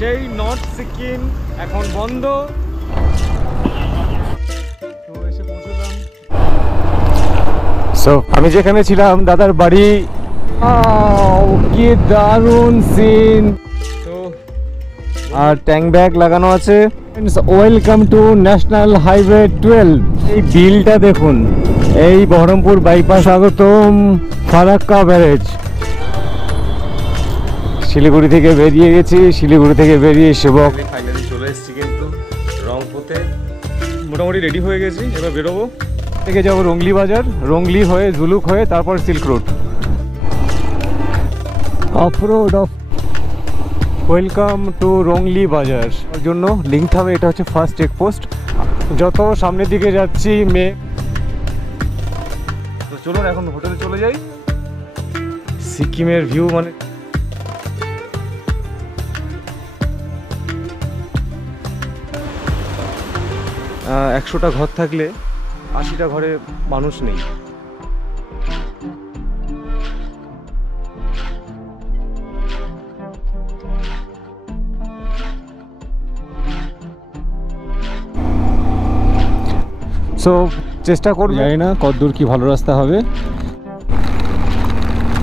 সেই নর্থ সিকিম এখন বন্ধ। তো এসে পৌঁছলাম। সো আমি যেখানে ছিলাম দাদার বাড়ি, কি দারুণ সিন। তো আর ট্যাঙ্ক ব্যাগ লাগানো আছে। Welcome to national highway 12। এই বিলটা দেখুন, এই বহরমপুর বাইপাস স্বাগতম ফারাক্কা ব্যারেজ। শিলিগুড়ি থেকে বেরিয়ে গেছি, শিলিগুড়ি থেকে বেরিয়ে সেবক ফাইনালি চলে এসেছি কিন্তু রংপুতে। মোটামুটি রেডি হয়ে গেছি, এবার বেরোবো। থেকে যাবো রংলি বাজার, রংলি হয়ে জুলুক হয়ে তারপর silk road. Of road of welcome to wrongly বাজার ওর জন্য লিঙ্ক হবে। এটা হচ্ছে ফার্স্ট চেকপোস্ট। যত সামনের দিকে যাচ্ছি তো চলুন এখন হোটেলে চলে যাই। সিকিমের ভিউ মানে 100টা ঘর থাকলে 80টা ঘরে মানুষ নেই। সো চেষ্টা করব, জানি না কতদূর কি ভালো রাস্তা হবে।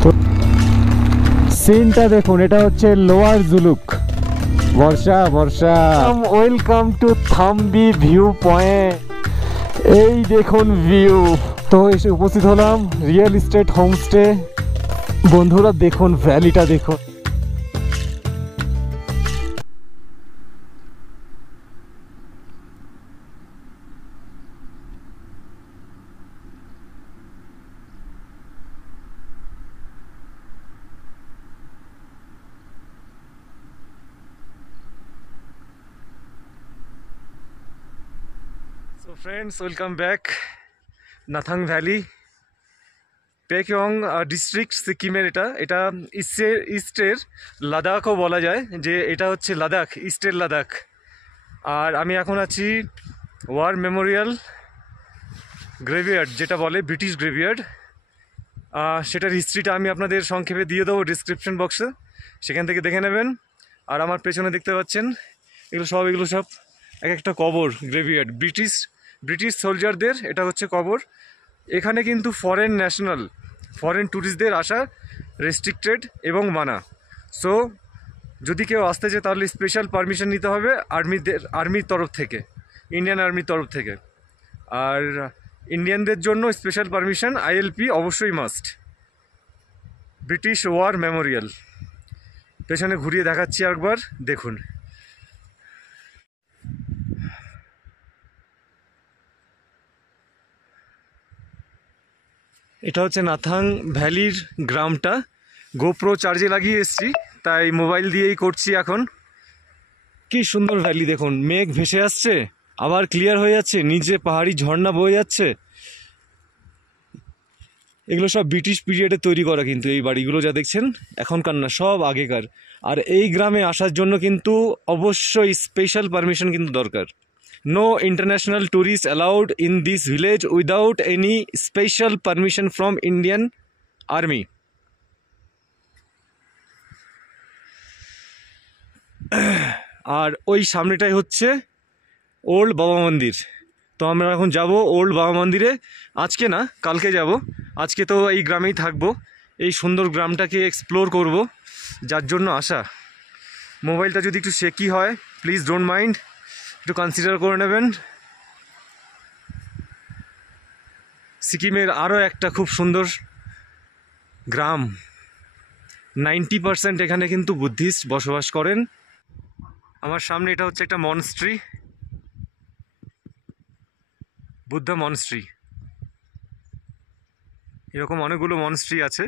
তো সিনটা দেখুন, এটা হচ্ছে lower Zuluk. Barsha welcome to Thambi view point. এই দেখুন ভিউ। তো এসে উপস্থিত হলাম রিয়েল এস্টেট হোমস্টে। বন্ধুরা দেখুন ভ্যালিটা দেখুন। So friends, welcome back. Nathang valley, Pakyong district সিকিমের। এটা ইস্টের লাদাখও বলা যায়, যে এটা হচ্ছে লাদাখ, ইস্টের লাদাখ। আর আমি এখন আছি ওয়ার মেমোরিয়াল গ্রেভিয়ার্ড, যেটা বলে ব্রিটিশ গ্রেভিয়ার্ড। সেটার হিস্ট্রিটা আমি আপনাদের সংক্ষেপে দিয়ে দেবো ডিসক্রিপশন বক্সে, সেখান থেকে দেখে নেবেন। আর আমার পেছনে দেখতে পাচ্ছেন এগুলো সব এক একটা কবর। গ্রেভিয়ার্ড ব্রিটিশ সোলজারদের এটা হচ্ছে কবর। এখানে কিন্তু ফরেন ট্যুরিস্টদের আসা রেস্ট্রিক্টেড এবং মানা। সো যদি কেউ আসতে চায় তাহলে স্পেশাল পারমিশন নিতে হবে আর্মির তরফ থেকে, ইন্ডিয়ান আর্মির তরফ থেকে। আর ইন্ডিয়ানদের জন্য স্পেশাল পারমিশন ILP অবশ্যই মাস্ট। ব্রিটিশ ওয়ার মেমোরিয়াল পেছনে ঘুরিয়ে দেখাচ্ছি একবার দেখুন। এটা হচ্ছে নাথাং ভ্যালির গ্রামটা। গোপ্রো চার্জে লাগিয়ে এসেছি, তাই মোবাইল দিয়েই করছি এখন। কি সুন্দর ভ্যালি দেখুন, মেঘ ভেসে আসছে আবার ক্লিয়ার হয়ে যাচ্ছে, নিচে পাহাড়ি ঝর্ণা বয়ে যাচ্ছে। এগুলো সব ব্রিটিশ পিরিয়ডে তৈরি করা, কিন্তু এই বাড়িগুলো যা দেখছেন এখনকার না, সব আগেকার। আর এই গ্রামে আসার জন্য কিন্তু অবশ্যই স্পেশাল পারমিশন কিন্তু দরকার। No international tourists allowed in this village without any special permission from Indian Army. আর ওই সামনেটাই হচ্ছে ওল্ড বাবা মন্দির। তো আমরা এখন যাব ওল্ড বাবা মন্দিরে। আজকে না, কালকে যাব। আজকে তো এই গ্রামেই থাকবো, এই সুন্দর গ্রামটাকে এক্সপ্লোর করব, যার জন্য আসা। মোবাইলটা যদি একটু শেকি হয় প্লিজ ডোন্ট মাইন্ড, একটু কনসিডার করে নেবেন। সিকিমের আরও একটা খুব সুন্দর গ্রাম, 90% এখানে কিন্তু বুদ্ধিস্ট বসবাস করেন। আমার সামনে এটা হচ্ছে একটা মনস্ট্রি, বুদ্ধা মনস্ট্রি। এরকম অনেকগুলো মনস্ট্রি আছে।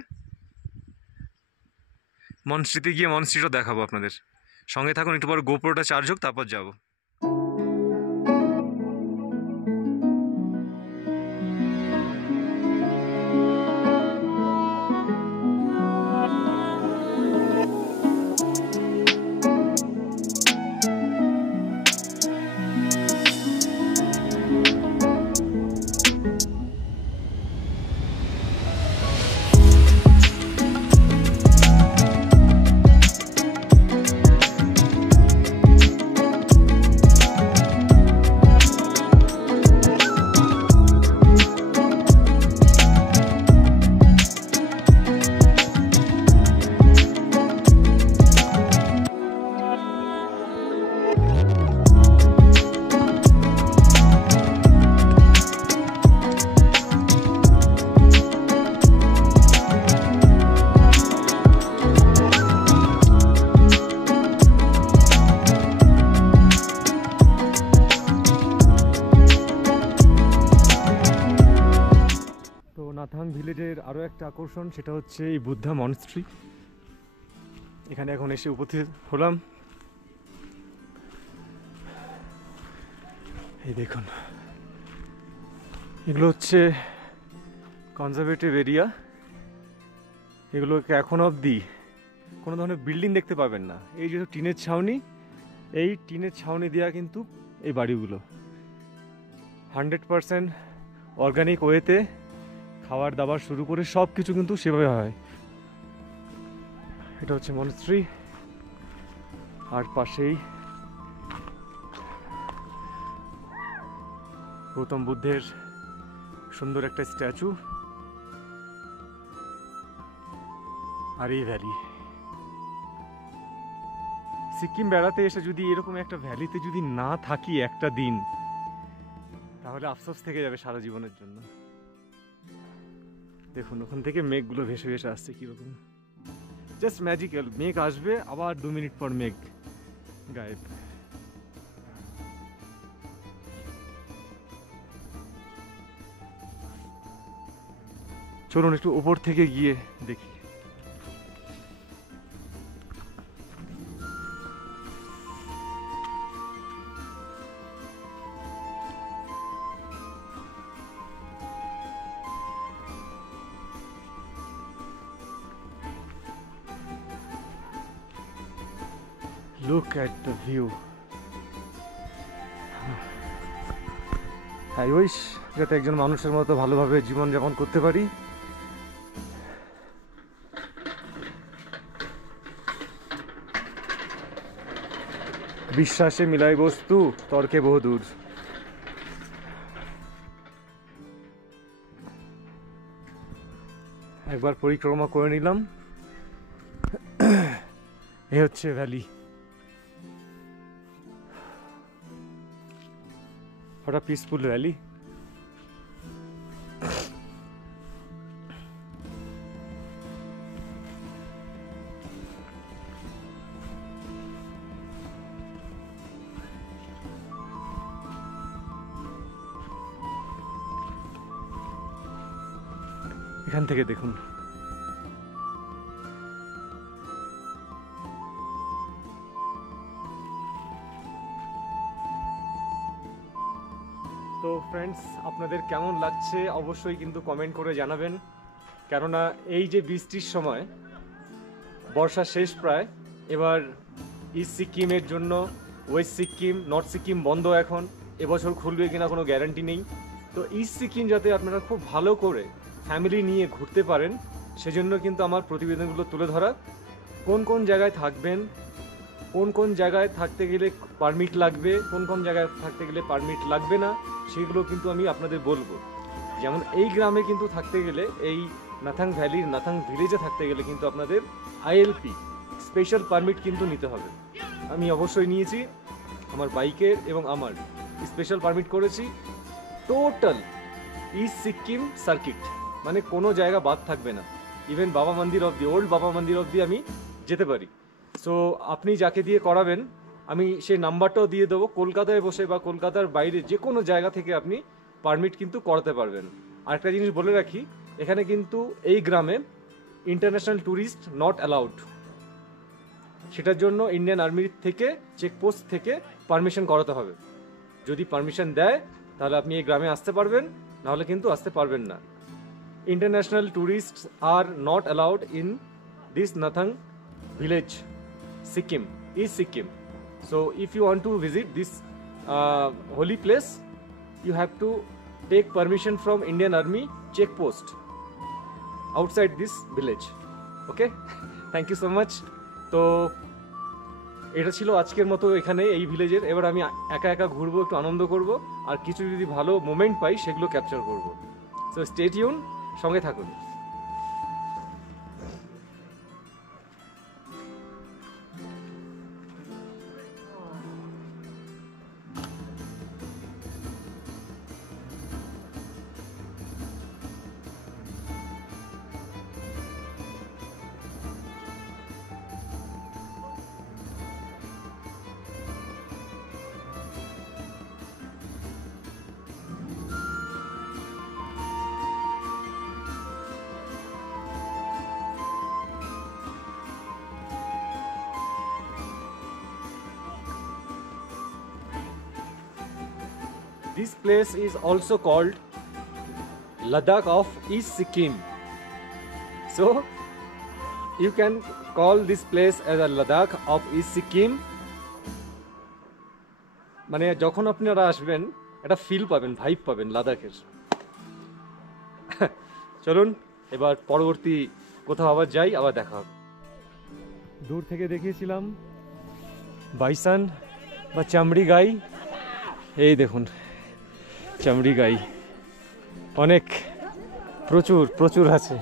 মনস্ট্রিতে গিয়ে মনস্ট্রিটা দেখাবো আপনাদের। সঙ্গে থাকুন, একটু পর গোপ্রোটা চার্জ হোক তারপর যাবো। আরেকটা আকর্ষণ, সেটা হচ্ছে এই বুদ্ধা মনস্ট্রি। এখানে এখন এসে উপস্থিত হলাম। এই দেখুন, এগুলো হচ্ছে কনজারভেটিভ এরিয়া। এগুলোকে এখন অবধি কোনো ধরনের বিল্ডিং দেখতে পাবেন না। এই যে টিনের ছাউনি, এই টিনের ছাউনি দেওয়া কিন্তু এই বাড়িগুলো 100% অর্গানিক ওয়েতে খাবার দাবার শুরু করে সব কিছু কিন্তু সেভাবে হয়। এটা হচ্ছে মনস্ট্রি, আর পাশেই গৌতম বুদ্ধের সুন্দর একটা স্ট্যাচু, আর এই ভ্যালি। সিকিম বেড়াতে এসে যদি এরকম একটা ভ্যালিতে যদি না থাকি একটা দিন, তাহলে আফসোস থেকে যাবে সারা জীবনের জন্য। দেখুন ওখান থেকে মেঘগুলো ভেসে ভেসে আসছে কিরকম, জাস্ট ম্যাজিক্যাল। মেঘ আসবে, আবার 2 মিনিট পর মেঘ গায়েব। চলুন একটু উপর থেকে গিয়ে দেখি। Look at the view. I wish যাতে একজন মানুষের মতো ভালোভাবে জীবনযাপন করতে পারি। বিশ্বাসে মিলাই বস্তু, তর্কে বহুদূর। একবার পরিক্রমা করে নিলাম। এই হচ্ছে valley. What a peaceful valley. এখান থেকে দেখুন, তো ফ্রেন্ডস আপনাদের কেমন লাগছে অবশ্যই কিন্তু কমেন্ট করে জানাবেন। কেননা এই যে বৃষ্টির সময়, বর্ষা শেষ প্রায়, এবার ইস্ট সিকিমের জন্য ওয়েস্ট সিকিম, নর্থ সিকিম বন্ধ এখন, এবছর খুলবে কিনা কোনো গ্যারান্টি নেই। তো ইস্ট সিকিম যাতে আপনারা খুব ভালো করে ফ্যামিলি নিয়ে ঘুরতে পারেন, সেজন্য কিন্তু আমার প্রতিবেদনগুলো তুলে ধরা। কোন কোন জায়গায় থাকবেন, কোন কোন জায়গায় থাকতে গেলে পারমিট লাগবে, কোন কোন জায়গায় থাকতে গেলে পারমিট লাগবে না, সেগুলো কিন্তু আমি আপনাদের বলবো। যেমন এই গ্রামে কিন্তু থাকতে গেলে, এই নাথাং ভ্যালির নাথাং ভিলেজে থাকতে গেলে কিন্তু আপনাদের আইএলপি স্পেশাল পারমিট কিন্তু নিতে হবে। আমি অবশ্যই নিয়েছি, আমার বাইকের এবং আমার স্পেশাল পারমিট করেছি। টোটাল ইস্ট সিকিম সার্কিট, মানে কোনো জায়গা বাদ থাকবে না। ইভেন বাবা মন্দির অবধি, ওল্ড বাবা মন্দির অবধি আমি যেতে পারি। সো আপনি যাকে দিয়ে করাবেন, আমি সেই নাম্বারটাও দিয়ে দেবো। কলকাতায় বসে বা কলকাতার বাইরে যে কোনো জায়গা থেকে আপনি পারমিট কিন্তু করাতে পারবেন। আরেকটা জিনিস বলে রাখি, এখানে কিন্তু এই গ্রামে ইন্টারন্যাশনাল ট্যুরিস্ট নট অ্যালাউড। সেটার জন্য ইন্ডিয়ান আর্মির থেকে, চেকপোস্ট থেকে পারমিশন করাতে হবে। যদি পারমিশন দেয় তাহলে আপনি এই গ্রামে আসতে পারবেন, নাহলে কিন্তু আসতে পারবেন না। International tourists are not allowed in this Nathang village, Sikkim, East Sikkim. So if you want to visit this holy place, you have to take permission from Indian Army check post outside this village. Okay? Thank you so much. তো এটা ছিল আজকের মতো এখানে এই ভিলেজের। এবার আমি একা একা ঘুরবো, একটু আনন্দ করব, আর কিছু যদি ভালো মোমেন্ট পাই সেগুলো ক্যাপচার করব। সো স্টে টিউন, সঙ্গে থাকুন। This place is also called Ladakh of East Sikkim. So you can call this place as a Ladakh of East Sikkim. মানে যখন আপনারা আসবেন একটা ফিল পাবেন, ভাইব পাবেন লাদাখের। চলুন এবার পরবর্তী কোথাও আবার যাই, আবার দেখা হবে। দূর থেকে দেখিয়েছিলাম বাইসন বা চামড়ি গাই, এই দেখুন চামড়ি গাই অনেক প্রচুর প্রচুর আছে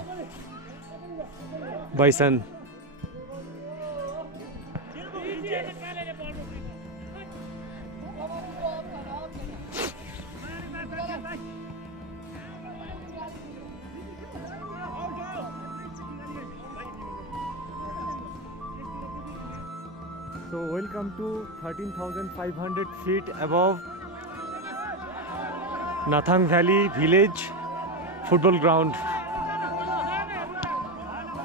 bison. So welcome to 13,500 feet above Nathang Valley Village football ground.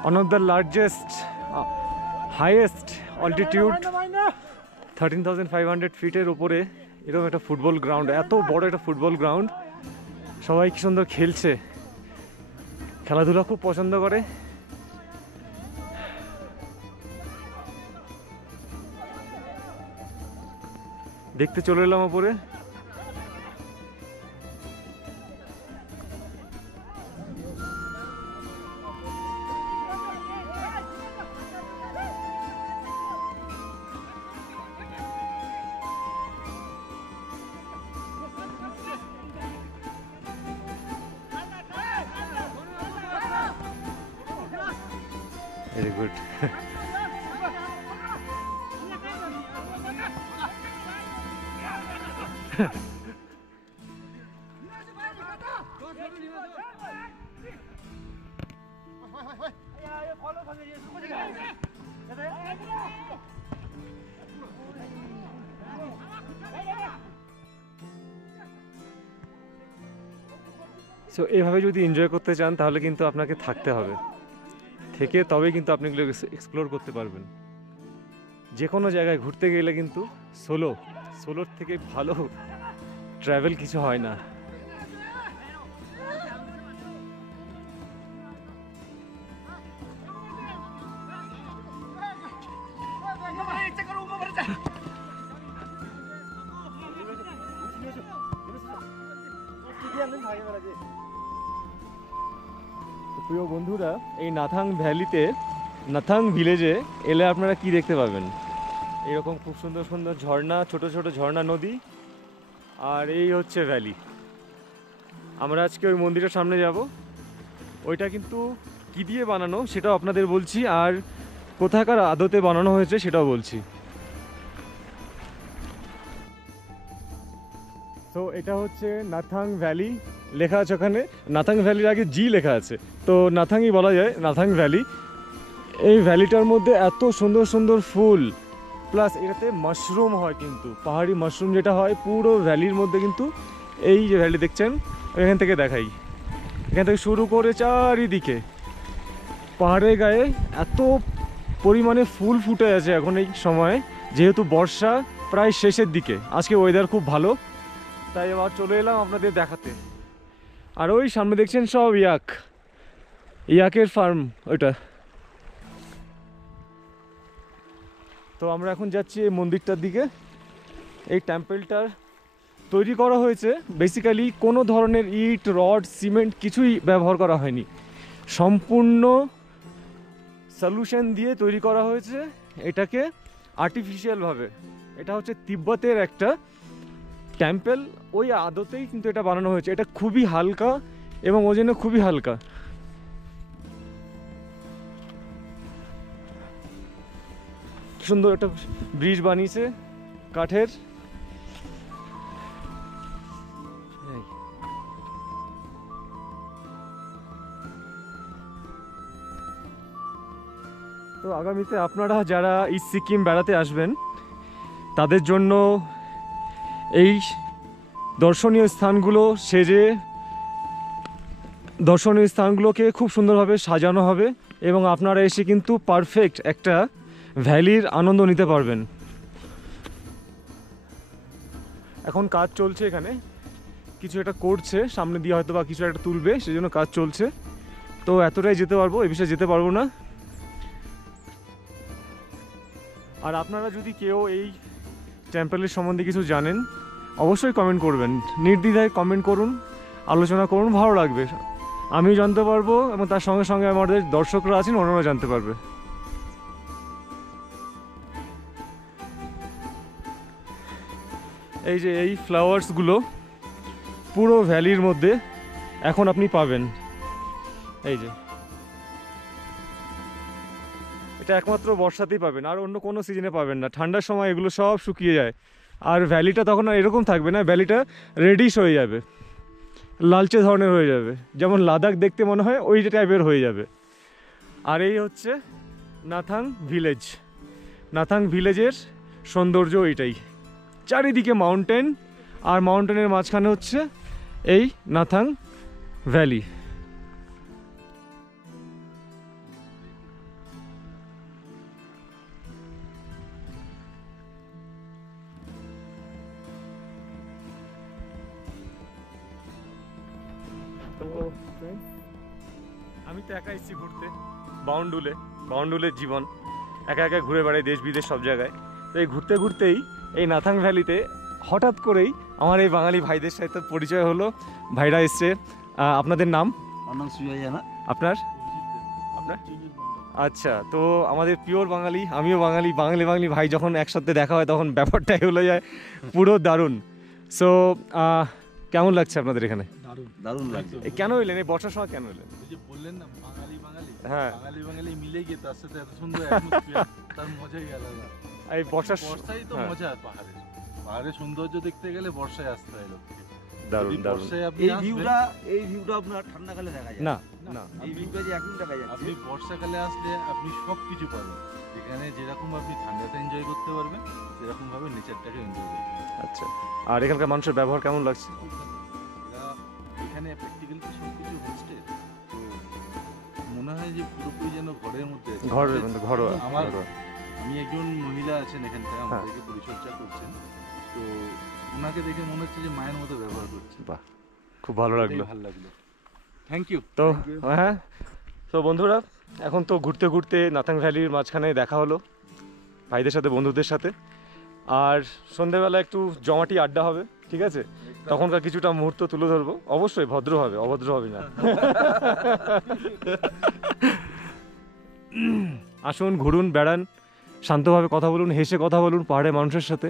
One of the largest, highest altitude 13,500 ফিটের উপরে এরকম একটা ফুটবল গ্রাউন্ড, এত বড় একটা ফুটবল গ্রাউন্ড। সবাই কি সুন্দর খেলছে, খেলাধুলা খুব পছন্দ করে। দেখতে চলে এলাম উপরে। Very good. সো এভাবে যদি এনজয় করতে চান তাহলে কিন্তু আপনাকে থাকতে হবে, থেকে তবে কিন্তু আপনি এগুলো এক্সপ্লোর করতে পারবেন। যে কোনো জায়গায় ঘুরতে গেলে কিন্তু সোলোর থেকে ভালো ট্রাভেল কিছু হয় না। প্রিয় বন্ধুরা, এই নাথাং ভ্যালিতে, নাথাং ভিলেজে এলে আপনারা কি দেখতে পাবেন? এরকম খুব সুন্দর সুন্দর ঝর্ণা, ছোট ছোট ঝর্ণা, নদী, আর এই হচ্ছে ভ্যালি। আমরা আজকে ওই মন্দিরের সামনে যাব। ওইটা কিন্তু কি দিয়ে বানানো সেটাও আপনাদের বলছি, আর কোথাকার আদতে বানানো হয়েছে সেটাও বলছি। তো এটা হচ্ছে নাথাং ভ্যালি, লেখা আছে ওখানে। নাথাং ভ্যালির আগে জি লেখা আছে, তো নাথাংই বলা যায়, নাথাং ভ্যালি। এই ভ্যালিটার মধ্যে এত সুন্দর সুন্দর ফুল, প্লাস এটাতে মাশরুম হয়, কিন্তু পাহাড়ি মাশরুম যেটা হয় পুরো ভ্যালির মধ্যে। কিন্তু এই যে ভ্যালি দেখছেন, এখান থেকে দেখাই, এখান থেকে শুরু করে চারিদিকে পাহাড়ের গায়ে এত পরিমাণে ফুল ফুটে আছে এখন এই সময়, যেহেতু বর্ষা প্রায় শেষের দিকে। আজকে ওয়েদার খুব ভালো, তাই এবার চলে এলাম আপনাদের দেখাতে। আর ওই সামনে দেখছেন সব ইয়াকের ফার্ম ওইটা। তো আমরা এখন যাচ্ছি এই মন্দিরটার দিকে। এই টেম্পলটার তৈরি করা হয়েছে বেসিক্যালি কোনো ধরনের ইট, রড, সিমেন্ট কিছুই ব্যবহার করা হয়নি, সম্পূর্ণ সলিউশন দিয়ে তৈরি করা হয়েছে এটাকে আর্টিফিশিয়ালভাবে। এটা হচ্ছে তিব্বতের একটা টেম্পল, ওই আদতেই কিন্তু এটা বানানো হয়েছে। এটা খুবই হালকা এবং ওজনে খুবই হালকা। সুন্দর একটা ব্রিজ বানিয়েছে কাঠের। তো আগামীতে আপনারা যারা ইস্ট সিকিম বেড়াতে আসবেন তাদের জন্য এই দর্শনীয় স্থানগুলোকে খুব সুন্দরভাবে সাজানো হবে, এবং আপনারা এসে কিন্তু পারফেক্ট একটা ভ্যালির আনন্দ নিতে পারবেন। এখন কাজ চলছে এখানে, কিছু একটা করছে, সামনে দিয়ে হয়তো বা কিছু একটা তুলবে, সেই জন্য কাজ চলছে। তো এতটাই যেতে পারবো, এ বিষয়ে যেতে পারবো না। আর আপনারা যদি কেউ এই টেম্পলের সম্বন্ধে কিছু জানেন অবশ্যই কমেন্ট করবেন, নির্দ্বিধায় কমেন্ট করুন, আলোচনা করুন, ভালো লাগবে। আমিও জানতে পারবো এবং তার সঙ্গে সঙ্গে আমাদের দর্শকরা আছেন ওনারাও জানতে পারবে। এই যে এই ফ্লাওয়ার্সগুলো পুরো ভ্যালির মধ্যে এখন আপনি পাবেন। এই যে এটা একমাত্র বর্ষাতেই পাবেন, আর অন্য কোনো সিজনে পাবেন না। ঠান্ডার সময় এগুলো সব শুকিয়ে যায়, আর ভ্যালিটা তখন আর এরকম থাকবে না, ভ্যালিটা রেডিশ হয়ে যাবে, লালচে ধরনের হয়ে যাবে, যেমন লাদাখ দেখতে মনে হয় ওই টাইপের হয়ে যাবে। আর এই হচ্ছে নাথাং ভিলেজ। নাথাং ভিলেজের সৌন্দর্য এইটাই, চারিদিকে মাউন্টেন, আর মাউন্টেনের মাঝখানে হচ্ছে এই নাথাং ভ্যালি। তো আমি তো একা এসেছি ঘুরতে বাউন্ডুলের জীবন, একা একা ঘুরে বেড়াই দেশ বিদেশ সব জায়গায়। তো এই ঘুরতে ঘুরতেই এই নাথাং ভ্যালিতে হঠাৎ করেই আমার এই বাঙালি ভাইদের সাথে পরিচয় হলো। ভাইরা এসছে। আপনাদের নাম? আপনার? আপনার? আচ্ছা, তো আমাদের পিওর বাঙালি, আমিও বাঙালি, বাঙালি বাঙালি ভাই যখন একসাথে দেখা হয় তখন ব্যাপারটাই হলো যায় পুরো দারুণ। সো কেমন লাগছে আপনাদের এখানে? দারুণ লাগছে। কেন এলেন এই বর্ষার সময়, কেন এলেন? এই যে বললেন না বাঙালি বাঙালি, হ্যাঁ, বাঙালি মিলে গিয়ে তার সাথে এত সুন্দর অ্যাটমসফিয়ার, তার মজাই আলাদা। এই বর্ষায় তো হ্যাঁ। মজা পাহাড়ের সৌন্দর্য দেখতে গেলে বর্ষায় আসতে হয় লোককে। দারুণ দারুণ। বর্ষায় আপনি এই ভিউটা আপনার ঠান্ডাকালে দেখা যায় না না, এই ভিউটা যে এখন দেখা যাচ্ছে, আপনি বর্ষাকালে আসলে আপনি সব কিছু পাবেন। এখানে যেরকম আপনি ঠান্ডাটা এনজয় করতে পারবেন, সেরকম ভাবে নেচারটাকে এনজয় করতে পারবেন। আচ্ছা, আর এখানকার মানুষের ব্যবহার কেমন লাগছে? এরা এখানে প্র্যাকটিক্যালি সব কিছু হোমস্টে, তো মনে হয় যে পুরোপুরি যেন ঘরের মধ্যে আছে। ঘরোয়া। আমি একজন মহিলা আছেন এখানটায়, আমাদেরকে পরিচর্যা করছেন, তো ওনাকে দেখে মনে হচ্ছে যে মায়ের মতো ব্যবহার করছে। বাহ, খুব ভালো লাগলো। ভালো লাগলো, থ্যাংক ইউ। তো হ্যাঁ, তো বন্ধুরা এখন তো ঘুরতে ঘুরতে নাথাং ভ্যালির মাঝখানে দেখা হলো ভাইদের সাথে, বন্ধুদের সাথে। আর সন্ধ্যেবেলা একটু জমাটি আড্ডা হবে, ঠিক আছে? তখনকার কিছুটা মুহূর্ত তুলে ধরবো, অবশ্যই ভদ্র হবে, অভদ্র হবে না। আসুন, ঘুরুন, বেড়ান, শান্তভাবে কথা বলুন, হেসে কথা বলুন পাহাড়ের মানুষের সাথে।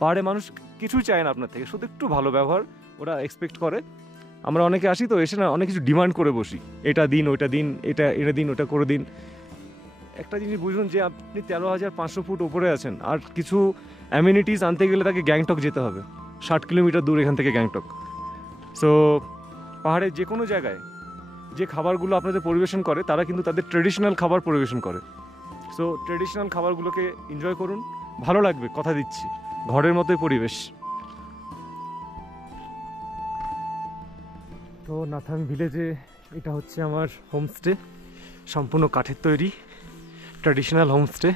পাহাড়ের মানুষ কিছুই চায় না আপনার থেকে, শুধু একটু ভালো ব্যবহার ওরা এক্সপেক্ট করে। আমরা অনেকে আসি তো, এসে না অনেক কিছু ডিমান্ড করে বসি, এটা দিন, ওইটা দিন, এটা দিন, ওটা করে দিন। একটা জিনিস বুঝুন যে আপনি 13,500 ফুট উপরে আছেন, আর কিছু অ্যামিনিটিস আনতে গেলে তাকে গ্যাংটক যেতে হবে, 60 কিলোমিটার দূর এখান থেকে গ্যাংটক। সো পাহাড়ের যে কোনো জায়গায় যে খাবারগুলো আপনাদের পরিবেশন করে তারা কিন্তু তাদের ট্রেডিশনাল খাবার পরিবেশন করে। সো ট্রেডিশনাল খাবারগুলোকে এনজয় করুন, ভালো লাগবে, কথা দিচ্ছি, ঘরের মতোই পরিবেশ। তো নাথাং ভিলেজে এটা হচ্ছে আমার হোমস্টে, সম্পূর্ণ কাঠের তৈরি ট্র্যাডিশনাল হোমস্টে।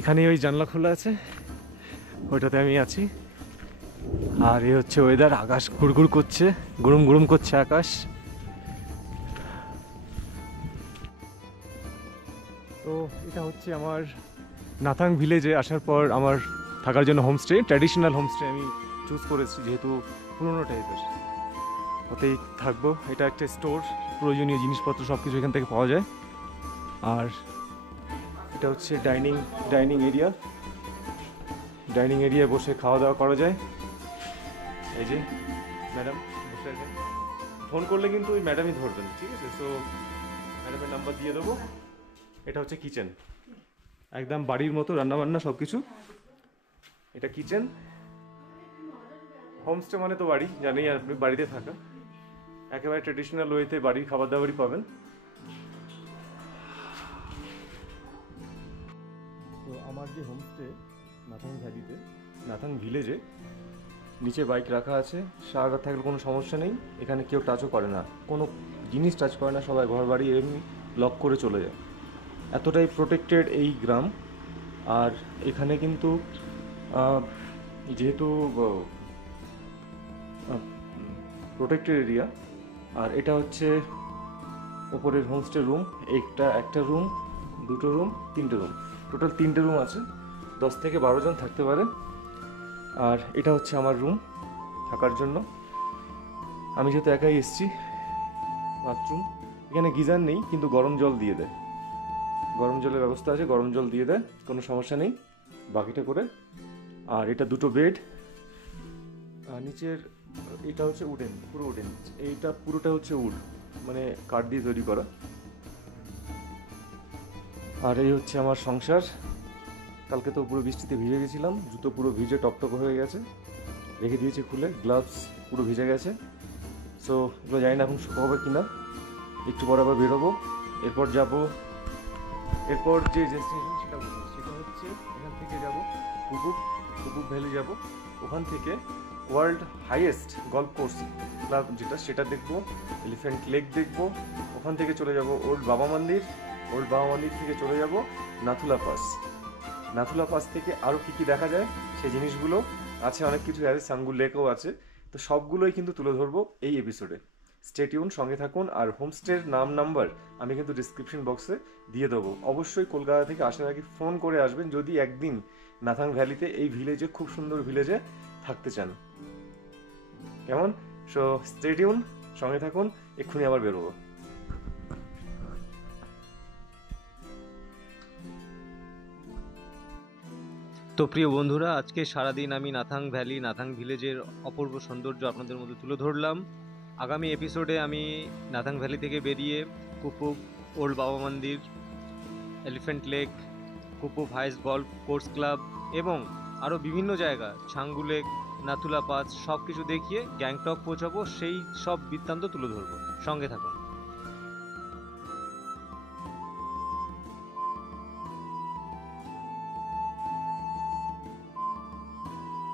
এখানে ওই জানলা খোলা আছে, ওইটাতে আমি আছি। আর এই হচ্ছে ওয়েদার, আকাশ ঘুরঘুর করছে, গুরুম গুরুম করছে আকাশ। তো এটা হচ্ছে আমার নাথাং ভিলেজে আসার পর আমার থাকার জন্য হোমস্টে, ট্র্যাডিশনাল হোমস্টে আমি চুজ করেছি, যেহেতু পুরোনো টাইপের, ওতেই থাকবো। এটা একটা স্টোর, প্রয়োজনীয় জিনিসপত্র সব কিছু এখান থেকে পাওয়া যায়। আর এটা হচ্ছে ডাইনিং এরিয়ায় বসে খাওয়া দাওয়া করা যায়। এই যে ম্যাডাম বসে আছেন, ফোন করলে কিন্তু ওই ম্যাডামই ধরবেন, ঠিক আছে? সো ম্যাডামের নাম্বার দিয়ে দেবো। এটা হচ্ছে কিচেন, একদম বাড়ির মতো রান্নাবান্না সব কিছু। এটা কিচেন। হোমস্টে মানে তো বাড়ি, জানেই আপনি, বাড়িতে থাকা, একেবারে ট্রেডিশনাল ওয়েতে বাড়ির খাবার দাবারই পাবেন। তো আমার যে হোমস্টে নাথাং ভ্যালিতে, নাথাং ভিলেজে, নিচে বাইক রাখা আছে, সারা রাত থাকলে কোনো সমস্যা নেই। এখানে কেউ টাচও করে না, কোনো জিনিস টাচ করে না, সবাই ঘর বাড়ি এমনি লক করে চলে যায়, এতটাই প্রোটেক্টেড এই গ্রাম। আর এখানে কিন্তু যেহেতু প্রোটেক্টেড এরিয়া। আর এটা হচ্ছে ওপরের হোমস্টে রুম। একটা রুম, দুটো রুম, তিনটে রুম, টোটাল 3টে রুম আছে। 10 থেকে 12 জন থাকতে পারে। আর এটা হচ্ছে আমার রুম থাকার জন্য। আমি যেহেতু একাই এসেছি, বাথরুম এখানে গিজার নেই, কিন্তু গরম জল দিয়ে দেয়, গরম জলের ব্যবস্থা আছে, গরম জল দিয়ে দেয়, কোনো সমস্যা নেই বাকিটা করে। আর এটা দুটো বেড। আর নিচের এটা হচ্ছে উডেন, পুরো উডেন, এইটা পুরোটা হচ্ছে উড, মানে কাঠ দিয়ে তৈরি করা। আর এই হচ্ছে আমার সংসার। কালকে তো পুরো বৃষ্টিতে ভিজে গেছিলাম, জুতো পুরো ভিজে টপটপ হয়ে গেছে, রেখে দিয়েছি খুলে, গ্লাভস পুরো ভিজে গেছে। সো এগুলো জানি না এখন শুকাবে কিনা, একটু পরে আবার বেরোবো। এরপর যে ডেস্টিনেশন সেটা হচ্ছে এখান থেকে যাব কুপুপ ভ্যালি যাব। ওখান থেকে world highest golf course club সেটা দেখবো, এলিফ্যান্ট লেক দেখবো। ওখান থেকে চলে যাব ওল্ড বাবা মন্দির থেকে চলে যাব নাথুলা পাস থেকে আরও কী কী দেখা যায় সেই জিনিসগুলো আছে, অনেক কিছু আছে, সাঙ্গু লেকও আছে। তো সবগুলোই কিন্তু তুলে ধরবো এই এপিসোডে। স্টে টিউন, সঙ্গে থাকুন। আর হোমস্টের নাম্বার আমি কিন্তু ডিসক্রিপশন বক্সে দিয়ে দেবো। অবশ্যই কলকাতা থেকে আসার আগে ফোন করে আসবেন যদি একদিন নাথাং ভ্যালিতে, এই ভিলেজে, খুব সুন্দর ভিলেজে থাকতে চান। কেমন? সো স্টে টিউন, সঙ্গে থাকুন, এক্ষুনি আবার বেরোবো। তো প্রিয় বন্ধুরা, আজকে সারাদিন আমি নাথাং ভ্যালি, নাথাং ভিলেজের অপূর্ব সৌন্দর্য আপনাদের মধ্যে তুলে ধরলাম। আগামী এপিসোডে আমি নাথাং ভ্যালি থেকে বেরিয়ে Kupup, Old Baba Mandir, Elephant Lake, Kupup highest golf course club এবং আরও বিভিন্ন জায়গা, ছাঙ্গু লেক, নাথুলা পাস, সব কিছু দেখিয়ে গ্যাংটক পৌঁছাবো। সেই সব বৃত্তান্ত তুলে ধরবো। সঙ্গে থাকুন।